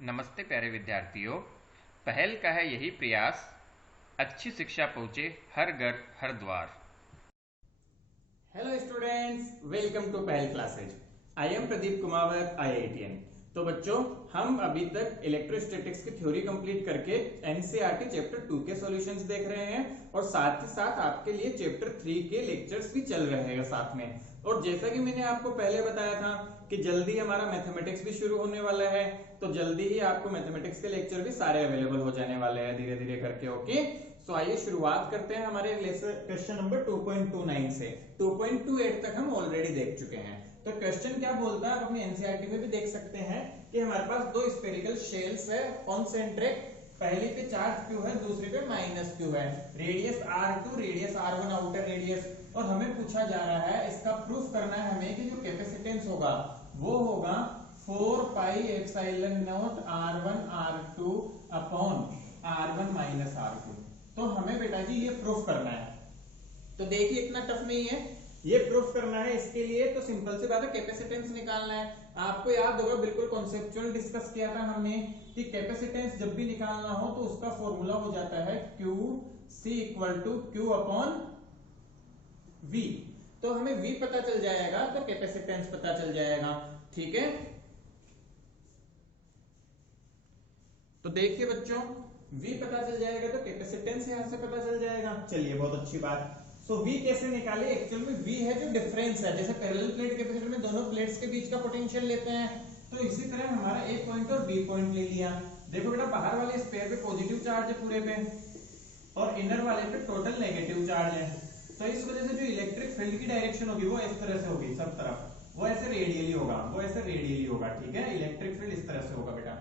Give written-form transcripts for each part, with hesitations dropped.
नमस्ते प्यारे विद्यार्थियों। पहल का है यही प्रयास, अच्छी शिक्षा पहुंचे हर घर हर द्वार। हेलो स्टूडेंट्स, वेलकम टू पहल classes. I am Pradeep Kumawat, IITN। तो बच्चों, हम अभी तक इलेक्ट्रोस्टैटिक्स की थ्योरी कंप्लीट करके एनसीईआरटी चैप्टर 2 के सॉल्यूशंस देख रहे हैं और साथ ही साथ आपके लिए चैप्टर 3 के लेक्चर्स भी चल रहे हैं साथ में। और जैसा कि मैंने आपको पहले बताया था कि जल्दी हमारा मैथमेटिक्स भी शुरू होने वाला है, तो जल्दी ही आपको मैथमेटिक्स के लेक्चर भी सारे अवेलेबल हो जाने वाले हैं धीरे धीरे करके। ओके, तो आइए शुरुआत करते हैं हमारे क्वेश्चन नंबर 2.29 से। 2.28 तक हम ऑलरेडी देख चुके हैं। तो क्वेश्चन क्या बोलता है आप अपनी एनसीईआरटी में भी देख सकते हैं कि हमारे पास दो स्फेरिकल शेल्स है कॉन्सेंट्रिक। पहली पे चार्ज क्यू है, दूसरी पे माइनस क्यू है, radius R2, radius R1 outer radius. और हमें पूछा जा रहा है, इसका प्रूफ करना है हमें कि जो कैपेसिटेंस होगा वो होगा 4 pi epsilon nought R1 R2 upon R1 minus R2। तो हमें बेटा जी ये प्रूफ करना है। तो देखिए इतना टफ नहीं है, ये प्रूफ करना है। इसके लिए तो सिंपल सी बात है, कैपेसिटेंस निकालना है। आपको याद होगा, बिल्कुल कॉन्सेप्चुअल डिस्कस किया था हमने कि कैपेसिटेंस जब भी निकालना हो तो उसका फॉर्मूला हो जाता है Q C equal to Q upon V. तो हमें वी पता चल जाएगा तो कैपेसिटेंस पता चल जाएगा। ठीक है, तो देखिए बच्चों, V पता चल जाएगा तो कैपेसिटेंस यहां से पता चल जाएगा। चलिए, बहुत अच्छी बात। सो V कैसे निकाले? एक्चुअल में V है जो डिफरेंस है। जैसे पैरेलल प्लेट कैपेसिटर में दोनों प्लेट्स के बीच का पोटेंशियल लेते हैं, तो इसी तरह हमारा A पॉइंट और B पॉइंट ले लिया। देखो बेटा, बाहर वाले स्फीयर पे पॉजिटिव चार्ज है पूरे पे और इनर वाले पे टोटल नेगेटिव चार्ज है। तो इस वजह से जो इलेक्ट्रिक फील्ड की डायरेक्शन होगी वो इस तरह से होगी, सब तरफ वो ऐसे रेडियली होगा, वो ऐसे रेडियली होगा। ठीक है, इलेक्ट्रिक फील्ड इस तरह से होगा बेटा।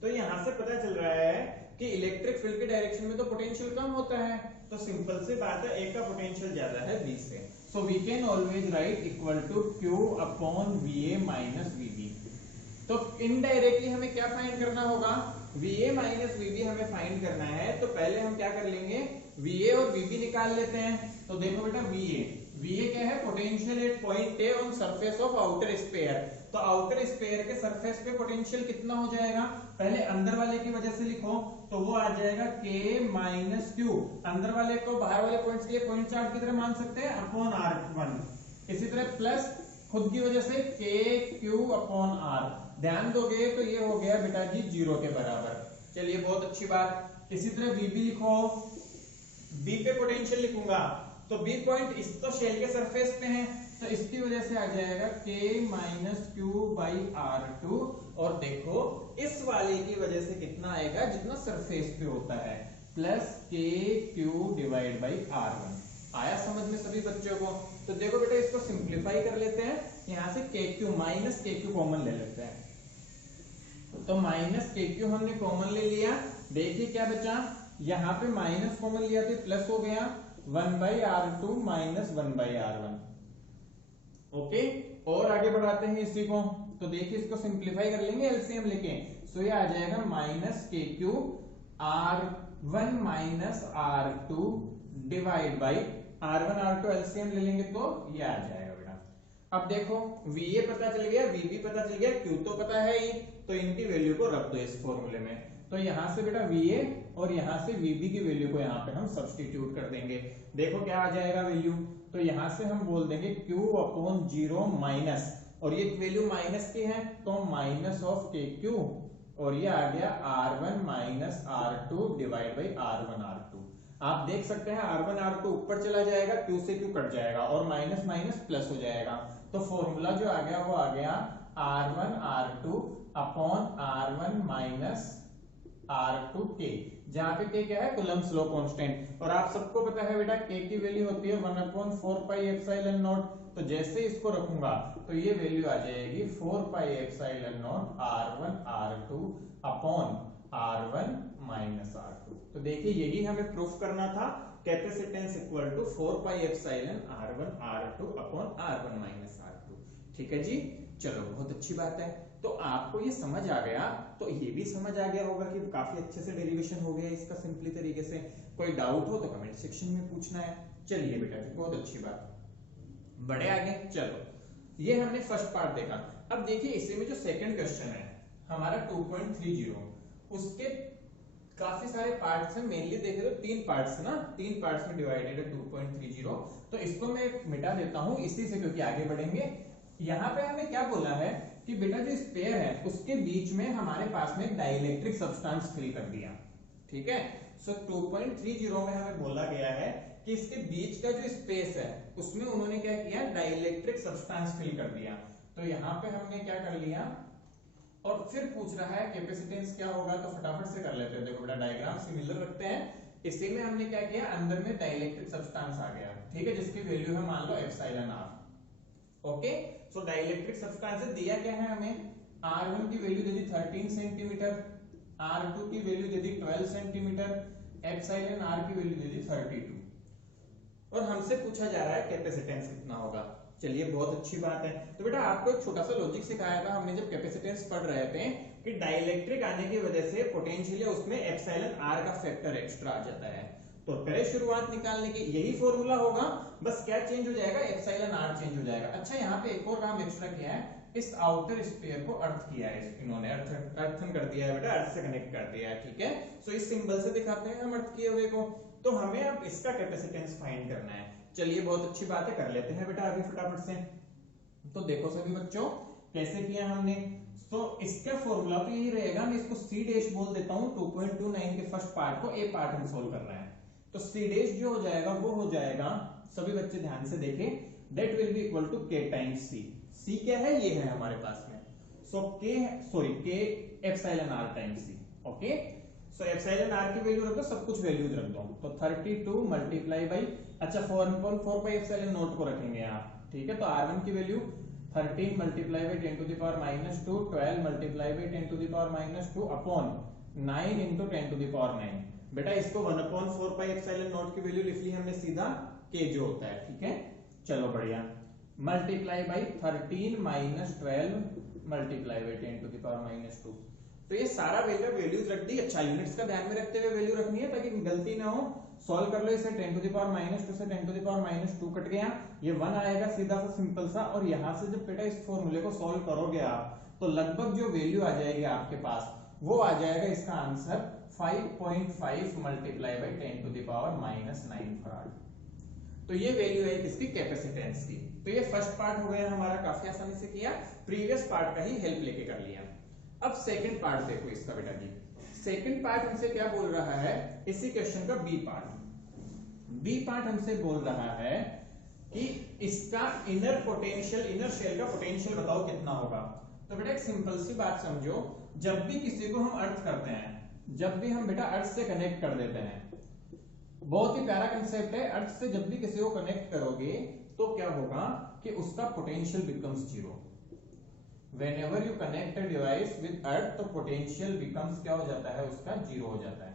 तो यहां से पता चल रहा है कि इलेक्ट्रिक फील्ड के डायरेक्शन में तो पोटेंशियल कम होता है, तो सिंपल सी बात है, ए का पोटेंशियल ज्यादा है बी से। So we can always write equal to Q upon VA minus VB. तो इनडायरेक्टली हमें क्या फाइंड करना होगा? वीए माइनस वीबी हमें फाइंड करना है। तो पहले हम क्या कर लेंगे, वीए और वीबी निकाल लेते हैं। तो देखो बेटा, वीए क्या है? Potential at point A on surface of outer sphere. तो आउटर स्फीयर के सरफेस पे पोटेंशियल कितना हो जाएगा? पहले अंदर वाले की वजह से लिखो तो वो आ जाएगा K माइनस क्यू। अंदर वाले को बाहर वाले पॉइंट्स के लिए पॉइंट चार्ज की तरह मान सकते हैं, अपॉन R1। इसी तरह प्लस खुद की वजह से K क्यू अपॉन R। ध्यान दोगे तो ये हो गया बेटा जी 0 के बराबर। चलिए, बहुत अच्छी बात। इसी तरह B भी लिखो, B पे पोटेंशियल लिखूंगा तो B पॉइंट इस तो शेल के सरफेस पे है, तो इसकी वजह से आ जाएगा K minus Q by R2। और देखो इस वाले की वजह से कितना आएगा? जितना सरफेस पे होता है, प्लस के क्यू डिवाइड बाई R1। आया समझ में सभी बच्चों को? तो देखो बेटा, इसको सिंप्लीफाई कर लेते हैं। यहां से के क्यू माइनस के क्यू कॉमन ले लेते हैं। तो माइनस के क्यू हमने कॉमन ले लिया। देखिए क्या बचा, यहां पे माइनस कॉमन लिया तो प्लस हो गया 1 by R2 minus 1 by R1। Okay, और आगे बढ़ाते हैं इसी को। तो देखिए, इसको सिंप्लीफाई कर लेंगे एलसीएम लेके। सो ये आ जाएगा माइनस के Q R1 minus R2 divide by R1 R2 LCM ले लेंगे तो ये आ जाएगा बेटा। अब देखो, VA पता चल गया, VB पता चल गया, Q तो पता है ही, तो इनकी वैल्यू को रख दो इस फॉर्मूले में। तो यहां से बेटा VA और यहां से VB की वैल्यू को यहां पे हम सब्स्टिट्यूट कर देंगे। देखो क्या आ जाएगा वैल्यू, तो यहां से हम बोल देंगे Q अपॉन 0 माइनस, और ये वैल्यू माइनस की है तो माइनस ऑफ के क्यू, और ये आ गया R1 minus R2 divide by R1 R2। आप देख सकते हैं R1 R2 ऊपर चला जाएगा, Q से Q कट जाएगा और माइनस माइनस प्लस हो जाएगा। तो फॉर्मूला जो आ गया वो आ गया R1 R2 upon R1 minus R2 K, जहां पे K क्या है? Coulomb's law constant. और आप सबको पता है बेटा, K की वैल्यू होती है 1 अपॉन 4 पाई एप्सिलॉन नॉट। तो जैसे इसको रखूंगा तो ये वैल्यू आ जाएगी 4 pi epsilon nought R1 R2 upon R1 minus R2। तो देखिए, यही हमें प्रूफ करना था, capacitance equal to 4 pi epsilon R1 R2 upon R1 minus R2। ठीक है जी, चलो बहुत अच्छी बात है। तो आपको ये समझ आ गया, तो ये भी समझ आ गया होगा कि काफी अच्छे से डेरिवेशन हो गया इसका सिंपली तरीके से। कोई डाउट हो तो कमेंट सेक्शन में पूछना है। चलिए बेटा जी, बहुत अच्छी बात। बढ़े आगे, चलो ये हमने फर्स्ट पार्ट देखा। अब देखिए इसी में जो सेकंड क्वेश्चन है, हमारा 2.30, उसके काफी सारे पार्ट्स हैं, मेनली देखे तो 3 पार्ट्स ना, 3 पार्ट्स में डिवाइडेड है 2.30। तो इसको मैं मिटा देता हूं इसी से, क्योंकि आगे बढ़ेंगे। यहाँ पे हमें क्या बोला है कि बेटा जो स्पेयर है उसके बीच में हमारे पास में डाइलेक्ट्रिक सब्सटेंस फिल कर दिया, ठीक है। सो 2.30 में हमें बोला गया है कि इसके बीच का जो स्पेस है उसमें उन्होंने क्या किया, डाइलेक्ट्रिक सब्सटेंस फिल कर दिया। तो यहाँ पे हमने क्या कर लिया, और फिर पूछ रहा है कैपेसिटेंस क्या होगा, तो फटाफट से कर लेते हैं। देखो बेटा डायग्राम सिमिलर रखते हैं, इसी में हमने क्या किया, अंदर में डाइलेक्ट्रिक सब्सटेंस आ गया, ठीक है, जिसकी वैल्यू है मान लो epsilon R. Okay, so dielectric substance दिया क्या है हमें, R1 की वैल्यू दे दी 13 सेंटीमीटर, R2 की वैल्यू दे दी 12 सेंटीमीटर, एप्सिलॉन आर की वैल्यू दे दी 32, और हमसे पूछा जा रहा है कैपेसिटेंस कितना होगा। चलिए बहुत अच्छी बात है। तो बेटा आपको एक छोटा सा लॉजिक सिखाया था हमने जब कैपेसिटेंस पढ़ रहे थे, कि डाइलेक्ट्रिक आने की वजह से पोटेंशियल है उसमें एप्सिलॉन आर का फैक्टर एक्स्ट्रा आ जाता है। तो करे शुरुआत निकालने की, यही फॉर्मूला होगा, बस क्या चेंज हो जाएगा, एप्सिलॉन आर चेंज हो जाएगा। अच्छा यहाँ पे एक और काम एक्स्ट्रा किया है, इस आउटर स्फीयर को अर्थ किया है इन्होंने, अर्थन कर दिया है बेटा, अर्थ से कनेक्ट कर दिया है, ठीक है। सो इस सिंबल से दिखाते हैं हम अर्थ किए हुए को। तो हमें अब इसका कैपेसिटेंस फाइंड करना है। चलिए बहुत अच्छी बात है, कर लेते हैं बेटा अभी फटाफट से। तो देखो सभी बच्चों कैसे किया हमने। तो इसका फॉर्मूला तो यही रहेगा, मैं इसको सी डैश बोल देता हूं। 2.29 के फर्स्ट पार्ट को ए पार्ट हम सोल्व कर रहे हैं, तो सी डैश जो हो जाएगा वो हो जाएगा, सभी बच्चे ध्यान से देखें, that will be equal to K times C. C क्या है, ये है हमारे पास में, so K epsilon R times C. Okay, so epsilon R की वैल्यू रख दो, सब कुछ वैल्यूज रख दो, तो 32 मल्टीप्लाई बाई, अच्छा 4 पाई एप्सिलॉन नोट को रखेंगे आप, ठीक है। तो R1 की value 13 multiply by 10 to the power -2, 12 multiply by 10 to the power -2 upon 9 into 10 to the power 9। बेटा इसको 1/4 पाई एप्सिलॉन नॉट की वैल्यू लिख ली हमने सीधा, के जो होता है, ठीक है। चलो बढ़िया, multiply by 13 - 12 multiply by 10 to the power -2। तो ये सारा वैल्यूज रख दी। अच्छा यूनिट्स का ध्यान में रखते हुए वैल्यू रखनी है ताकि गलती ना हो। सॉल्व कर लो इसे, 10 टू द पावर -2 से 10 टू द पावर -2 कट गया, ये 1 आएगा सीधा सा सिंपल सा। और यहां से जब बेटा इस फॉर्मूले को सॉल्व करोगे आप, तो लगभग जो वैल्यू आ जाएगी आपके पास, वो आ जाएगा इसका answer 5.5 multiply by 10 to the power -9 farad. तो ये वैल्यू है किसकी, कैपेसिटेंस की। तो ये फर्स्ट पार्ट हो गया हमारा, काफी आसानी से किया, प्रीवियस पार्ट का ही हेल्प लेके कर लिया। अब सेकंड पार्ट देखो इसका बेटा जी। सेकंड पार्ट हमसे क्या बोल रहा है, इसी क्वेश्चन का बी पार्ट। बी पार्ट हमसे बोल रहा है कि इसका इनर पोटेंशियल, इनर शेल का पोटेंशियल बताओ कितना होगा। तो बेटा एक सिंपल सी बात समझो, जब भी किसी को हम अर्थ करते हैं, जब भी हम बेटा अर्थ से कनेक्ट कर देते हैं, बहुत ही प्यारा कंसेप्ट है, अर्थ से जब भी किसी को कनेक्ट करोगे तो क्या होगा कि उसका potential becomes zero. Whenever you connect a device with earth, तो पोटेंशियल बिकम्स क्या हो जाता है, उसका जीरो हो जाता है।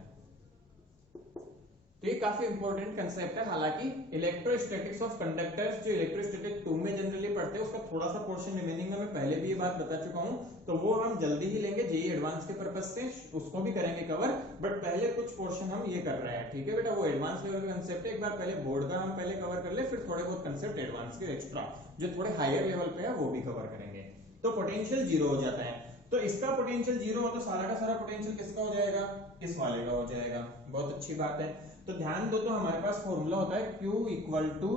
तो ये काफी इंपॉर्टेंट कंसेप्ट है। हालांकि इलेक्ट्रोस्टैटिक्स ऑफ कंडक्टर्स जो इलेक्ट्रोस्टैटिक 2 में जनरली पढ़ते हैं, उसका थोड़ा सा पोर्शन रिमेनिंग है, मैं पहले भी ये बात बता चुका हूं, तो वो हम जल्दी ही लेंगे जेईई एडवांस के पर्पस से, उसको भी करेंगे कवर। बट पहले कुछ पोर्शन हम ये कर रहे हैं, ठीक है बेटा, वो एडवांस लेवल का कंसेप्ट है। एक बार पहले बोर्ड का हम पहले कवर कर ले, फिर थोड़े बहुत कंसेप्ट एडवांस के एक्स्ट्रा जो थोड़े हायर लेवल पे है वो भी कवर करेंगे। तो पोटेंशियल जीरो हो जाता है, तो इसका पोटेंशियल जीरो हो तो सारा का सारा पोटेंशियल किसका हो जाएगा, इस वाले का हो जाएगा। बहुत अच्छी बात है। तो ध्यान दो, तो हमारे पास फॉर्मूला होता है Q इक्वल टू,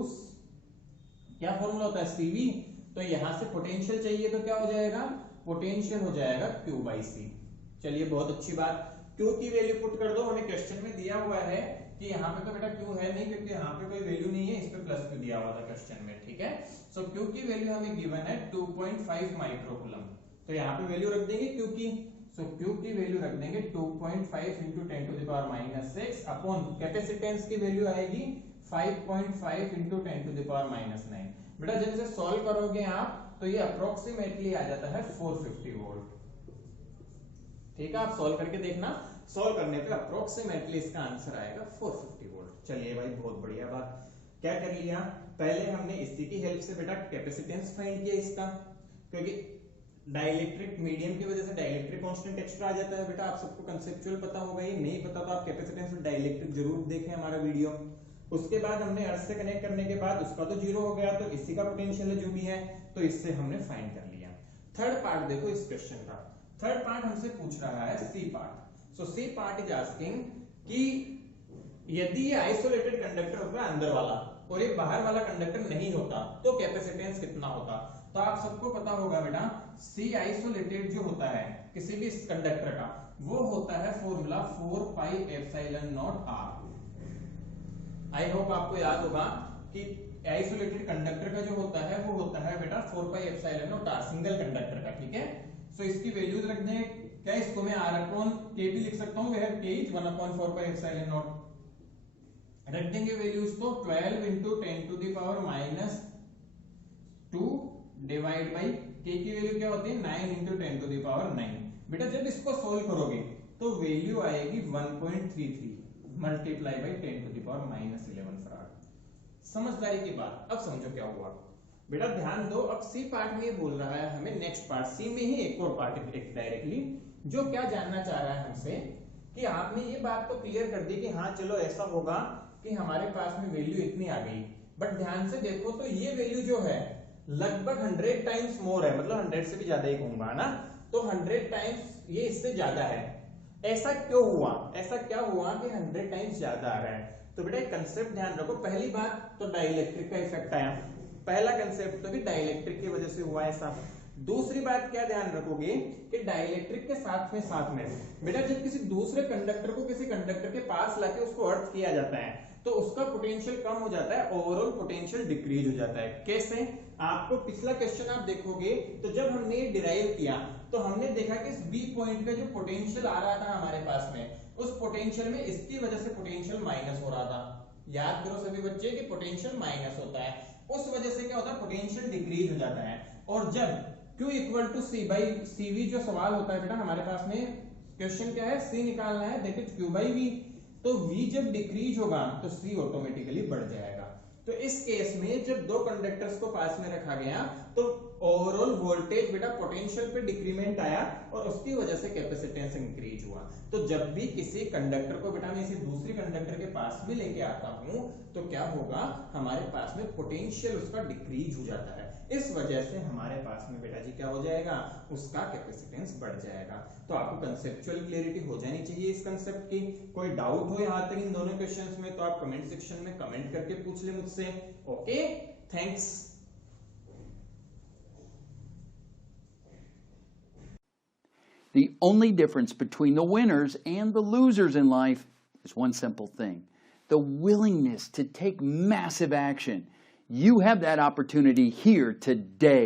क्या फॉर्मूला होता है, CV। तो यहां से पोटेंशियल चाहिए तो क्या हो जाएगा, पोटेंशियल हो जाएगा Q बाई C। चलिए बहुत अच्छी बात, Q की वैल्यू पुट कर दो। हमें क्वेश्चन में दिया हुआ है कि यहाँ पे तो बेटा Q है नहीं, क्योंकि यहाँ पे कोई वैल्यू नहीं है, इस पे प्लस Q दिया हुआ था क्वेश्चन में, ठीक है। सो Q की वैल्यू हमें गिवन है 2.5 माइक्रोकूलम, तो यहाँ पे वैल्यू रख देंगे Q की। सो Q की वैल्यू रख देंगे 2.5 into 10 to the power -6 upon capacitance की वैल्यू आएगी 5.5 इंटू 10 टू द पावर -9। बेटा जब इसे सॉल्व करोगे आप तो ये अप्रोक्सीमेटली आ जाता है 450 वोल्ट, ठीक है। आप सॉल्व करके देखना, सॉल्व करने पे अप्रोक्सीमेटली इसका आंसर आएगा 450 वोल्ट। चलिए भाई बहुत बढ़िया बात, क्या कर लिया, पहले हमने इसी की हेल्प से बेटा कैपेसिटेंस फाइंड किया इसका, क्योंकि डाइलेक्ट्रिक मीडियम की वजह से डाइलेक्ट्रिक कांस्टेंट एक्स्ट्रा आ जाता है। बेटा आप सबको कंसेप्चुअल पता होगा, ये नहीं पता तो आप कैपेसिटेंस और डाइलेक्ट्रिक जरूर देखें हमारा वीडियो। उसके बाद हमने अर्थ से कनेक्ट करने के बाद उसका तो जीरो हो गया, तो इसी का पोटेंशियल जो भी है तो इससे हमने फाइंड कर लिया। थर्ड पार्ट देखो इस क्वेश्चन का। थर्ड पार्ट हमसे पूछ रहा है C part. So C part is asking कि यदि ये आइसोलेटेड कंडक्टर होता है अंदर वाला और ये बाहर वाला कंडक्टर नहीं होता तो कैपेसिटेंस कितना होता। तो आप सबको पता होगा बेटा सी आइसोलेटेड जो होता है किसी भी कंडक्टर का वो होता है formula 4 pi epsilon not R. I hope आपको याद होगा कि आइसोलेटेड कंडक्टर का जो होता है वो होता है बेटा 4 pi epsilon not R, single conductor का, ठीक है। सो इसकी वैल्यूज रख दें, क्या इसको मैं r अपॉन k भी लिख सकता हूं, वह k is 1/4 pi epsilon not. रख देंगे वैल्यूज तो 12 into 10 to the power minus 2 divide by k की वैल्यू क्या होती है 9 into 10 to the power 9। बेटा जब इसको सोल्व करोगे तो वैल्यू आएगी 1.33 multiply by 10 to the power minus 11 farad. समझदारी की बात। अब समझो क्या हुआ बेटा, ध्यान दो। अब सी पार्ट में ये बोल रहा है हमें नेक्स्ट पार्ट, सी में ही एक और पार्ट डायरेक्टली जो क्या जानना चाह रहा है हमसे कि आपने ये बात तो क्लियर कर दी कि हाँ चलो ऐसा होगा कि हमारे पास में वैल्यू इतनी आ गई, बट ध्यान से देखो तो ये वैल्यू जो है लगभग 100 टाइम्स मोर है, मतलब 100 से भी ज्यादा ही कहूंगा ना, तो 100 टाइम्स ये इससे ज्यादा है। ऐसा क्यों हुआ, ऐसा क्या हुआ कि 100 टाइम्स ज्यादा आ रहा है। तो बेटा एक कंसेप्ट ध्यान रखो। पहली बात तो डाइलेक्ट्रिक का इफेक्ट आया, पहला कंसेप्ट तो भी डाइलेक्ट्रिक की वजह से हुआ ऐसा। दूसरी बात क्या ध्यान रखोगे कि डाइलेक्ट्रिक के साथ में बेटा जब किसी दूसरे कंडक्टर को किसी कंडक्टर के पास लाके उसको अर्थ किया जाता है तो उसका पोटेंशियल कम हो जाता है, ओवरऑल पोटेंशियल डिक्रीज हो जाता है। कैसे? आपको पिछला क्वेश्चन आप देखोगे तो जब हमने ये डिराइव किया तो हमने देखा कि इस बी पॉइंट का जो पोटेंशियल आ रहा था हमारे पास में, उस पोटेंशियल में इसकी वजह से पोटेंशियल माइनस हो रहा था। याद करो सभी बच्चे कि पोटेंशियल माइनस होता है, उस वजह से क्या होता है पोटेंशियल डिक्रीज हो जाता है। और जब Q equal to C by CV जो सवाल होता है बेटा हमारे पास में क्वेश्चन क्या है, C निकालना है, that is Q by V। तो V जब डिक्रीज होगा तो C ऑटोमेटिकली बढ़ जाएगा। तो इस केस में जब दो कंडक्टर्स को पास में रखा गया तो ओवरऑल वोल्टेज बेटा पोटेंशियल पे डिक्रीमेंट आया और उसकी वजह से कैपेसिटेंस इंक्रीज हुआ। तो जब भी किसी कंडक्टर को बेटा मैं इसे दूसरी कंडक्टर के पास में लेके आता हूं तो क्या होगा, हमारे पास में पोटेंशियल उसका डिक्रीज हो जाता है। इस वजह से हमारे पास में बेटा जी क्या हो जाएगा, उसका कैपेसिटेंस बढ़ जाएगा। तो आपको कंसेप्चुअल क्लैरिटी हो जानी चाहिए इस कंसेप्ट की। कोई डाउट हो यहाँ तक इन दोनों क्वेश्चंस में तो आप कमेंट सेक्शन में कमेंट करके पूछ ले मुझसे। Okay, thanks. The only difference between the winners and the losers in life is one simple thing: the willingness to take massive action. You have that opportunity here today.